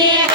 Yeah.